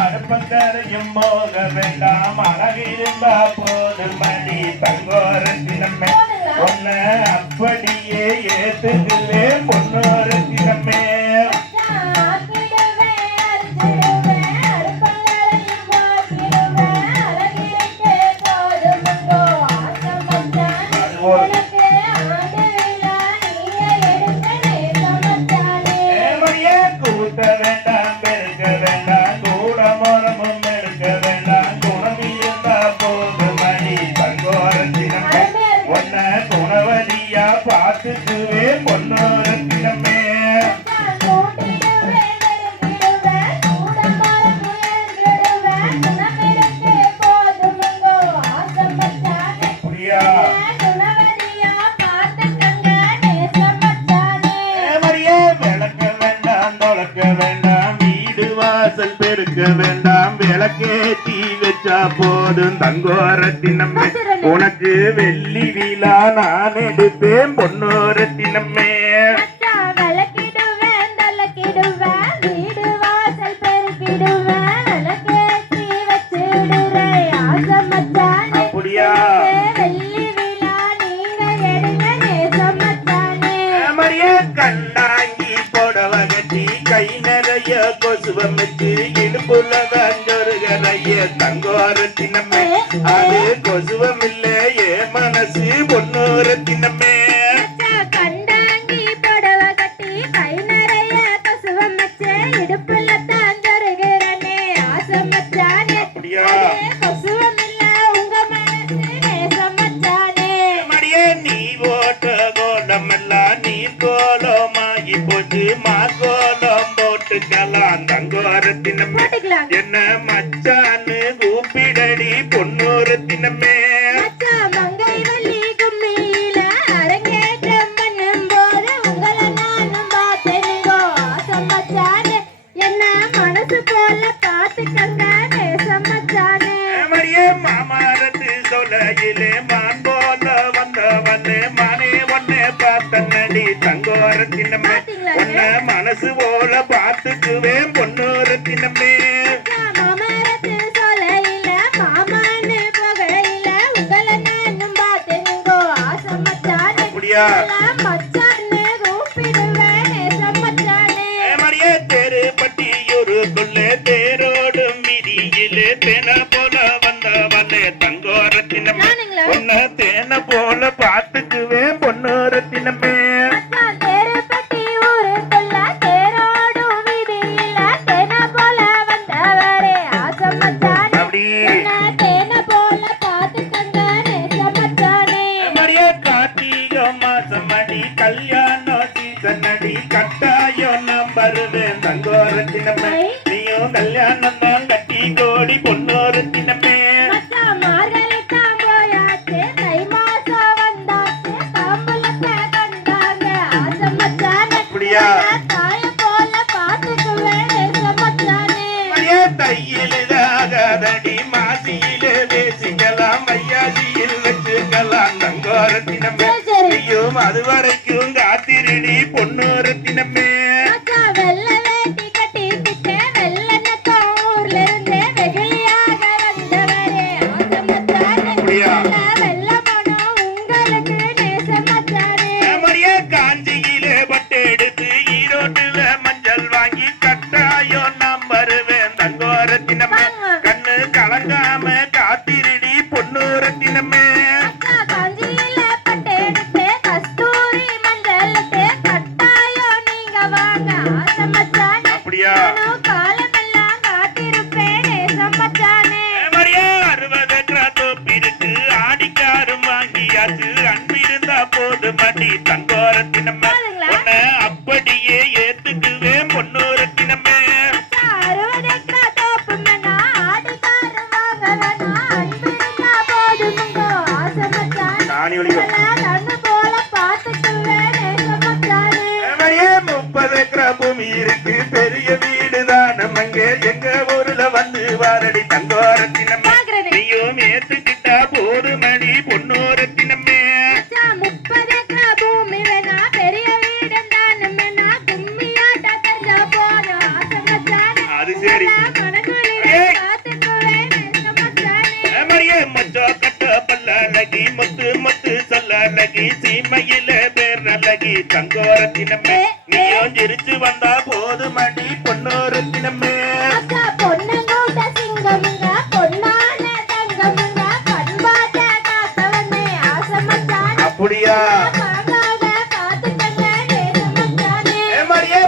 அடுப்பங்கரையும் போக வேண்டாம் அழகிருந்தா போதும் மணி பங்கோரத்தினம்மை ஒன்ன அப்படியே ஏத்துக்கு இருக்க வேண்டாம் விளக்கே தீ வச்சா போதும். தங்கோரத்தினம்மே உனக்கு வெள்ளி வீலா நான் எடுப்பேன். பொன்னோரத்தினம்மே அது கொசுவமில்லையே மனசு பொன்னூறு தினமே போட்டுக்கலாம் தங்கோரத்தினம். போட்டுக்கலாம் காட்டிலே மான் போல வந்தவனே மானே ஒன்னே பார்த்தன்னடி தங்கோர சின்னம்மே உன்ன மனசு போல பார்த்துக்குவேன் பொன்னோர சின்னம்மே தெருப்பட்டியொரு கொள்ளே தேரோடும் மிதியிலே தென போல வந்தவனே தங்கோர ரத்தினமே உன்ன தேன போல பாத்துக்குவேன் பொண்ணு ரத்தினமே கட்டாயம் நாம் வருவேன் தங்கோ ரத்தினமே நீயும் கல்யாணம் தான் ஐயா காலமெல்லாம் காத்திருப்பேன் நேசம் மச்சானே மரியா அறுபது தோப்பிருக்கு ஆடிக்காரும் வாங்கியாச்சு. அன்பு இருந்தா போது மடி தங்கோரத்தினம்மா அப்படியே ஏத்துக்குவே பொண்ணு. அழகி சீமையில பேர் நல்லகி தங்கோரத்தினமே நீயும் சிரிச்சு வந்தா போதுமடி பொன்னோரத்தினமே. அக்கா பொன்னங்கோட்ட சிங்கமுங்க பொன்னான தங்கமுங்க பண்பாட்ட காக்க வந்தே ஆசை மச்சானே அப்படியா பார்க்காத காத்துக்கங்க நேசம் மச்சானே ஏ மரியே